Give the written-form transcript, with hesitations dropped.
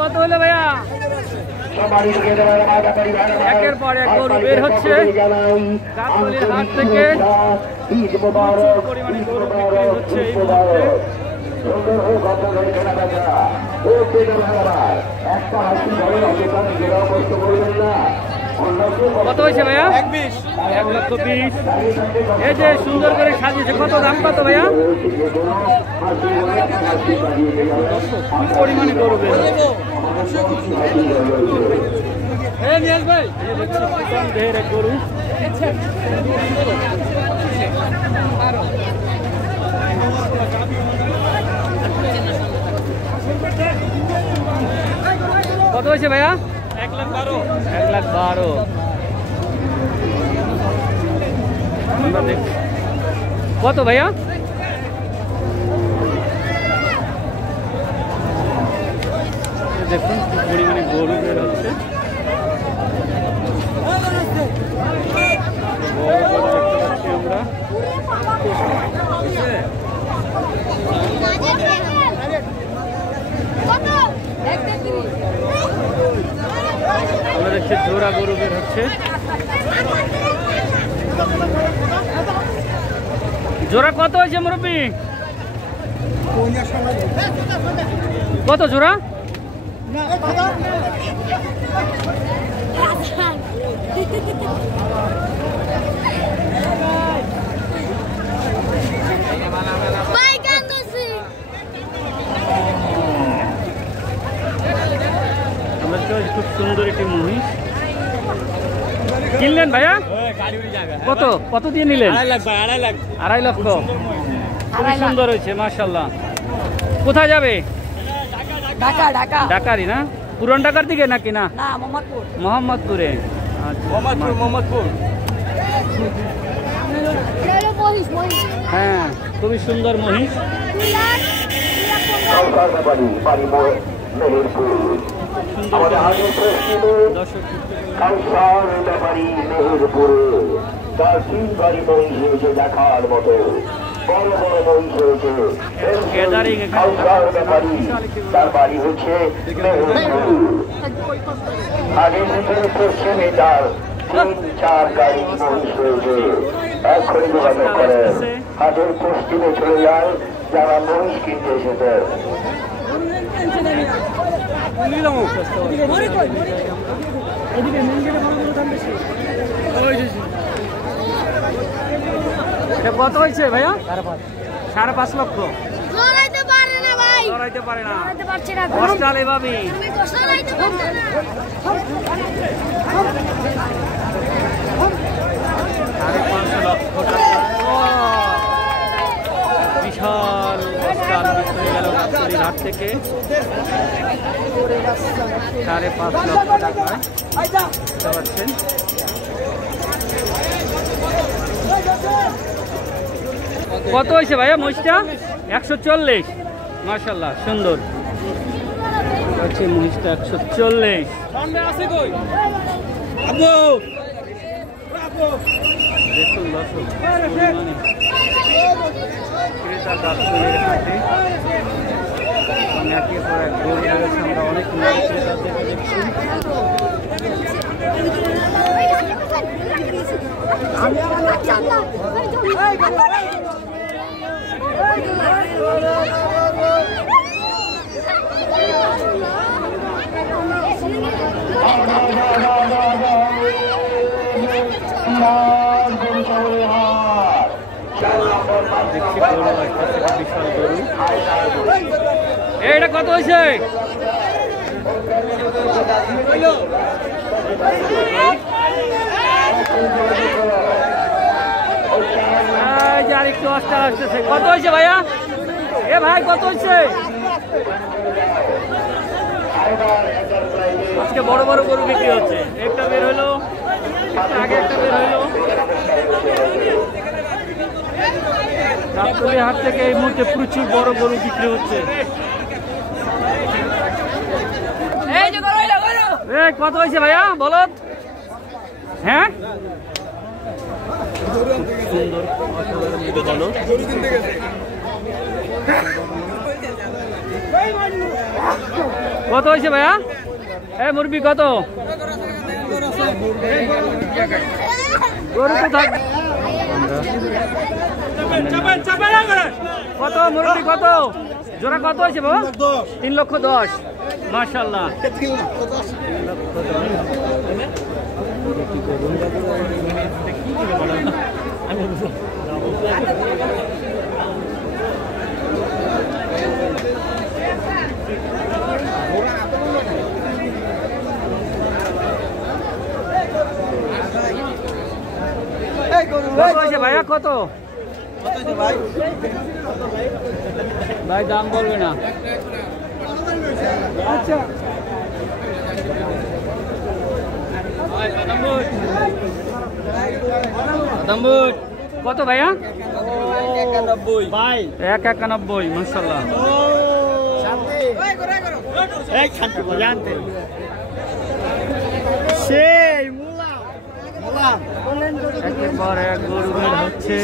কত হলো ভাইয়া? একের পর এক গরু বের হচ্ছে গাবতলীর হাট থেকে, প্রচুর পরিমাণে গরু বিক্রি হচ্ছে এই মুহূর্তে। কত হয়েছে ভাইয়া? 1,20,000। এই যে সুন্দর করে সাজিয়েছে, কত দাম কত ভাইয়া? পরিমাণে গরু বের হচ্ছে। গরু কত হয়েছে ভাইয়া? 1,12,000। 1,12,000। কত ভাইয়া? দেখুন কি পরিমাণে গরু বের হচ্ছে। বড় গরু দেখতে পাচ্ছি আমরা। আমরা দেখছি জোড়া গরু বের হচ্ছে। জোড়া কত হয়েছে মুরব্বী? কত জোড়া? খুব সুন্দর একটি মহিষ কিনলেন ভাইয়া? কত কত দিয়ে নিলেন? 2.5 লক্ষ। খুবই সুন্দর হয়েছে মাশাআল্লাহ। কোথায় যাবে? ঢাকারই না? পুরান ঢাকার দিকে নাকি? না, মোহাম্মদপুরে। মোহাম্মদপুর। হ্যাঁ, খুবই সুন্দর মহিষ। দেখার মতো বড় বড় মহিষ হয়েছে। তার বাড়ি হচ্ছে আগে পশ্চিমে তার 3-4 গাড়ি মহিষ হয়েছে। এখনই যোগাযোগ করেন, হাটের পশ্চিমে চলে যায় যারা মহিষ কিনতে এসেছে। কত হয়েছে ভাইয়া? 5.5 লক্ষ। লড়াইতে পারে না, কষ্টালে ভাবি। বিশাল কষ্টাল বিক্রি গেল গাবতলীর হাট থেকে 5.5 লক্ষ টাকায়। বুঝতে পারছেন? কত হয়েছে ভাইয়া মহিষটা? 140। মাশাআল্লাহ, সুন্দর হচ্ছে মহিষটা। 140। দেখুন দর্শক, ক্রেতা গাবতলীর হাটে একের পর এক গরু বেড়েছে। আমরা অনেক ক্রেতা দেখছি। এটা কত হয়েছে? আরেকটু অস্টার আসতেছে। কত হয়েছে ভাইয়া? এ ভাই কত হয়েছে? আজকে বড় বড় গরু বিক্রি হচ্ছে। একটা বের হলো, আগে একটা বের হলো। গাবতলী হাট থেকে এই মুহূর্তে প্রচুর বড় গরু বিক্রি হচ্ছে। কত হয়েছে ভাইয়া বলো? হ্যাঁ, সুন্দর বলো। কত হয়েছে ভাইয়া? এ মুরগি কত? গরু তো থাক কত মুরগি কত জোড়া কত হয়েছে বাবা? 3,10,000 মাশাআল্লাহ। ভাইয়া কত ভাই দাম বলবে না? আচ্ছা কত ভাইয়া? 191 মাশাআল্লাহ। একেবারে গরু হচ্ছে।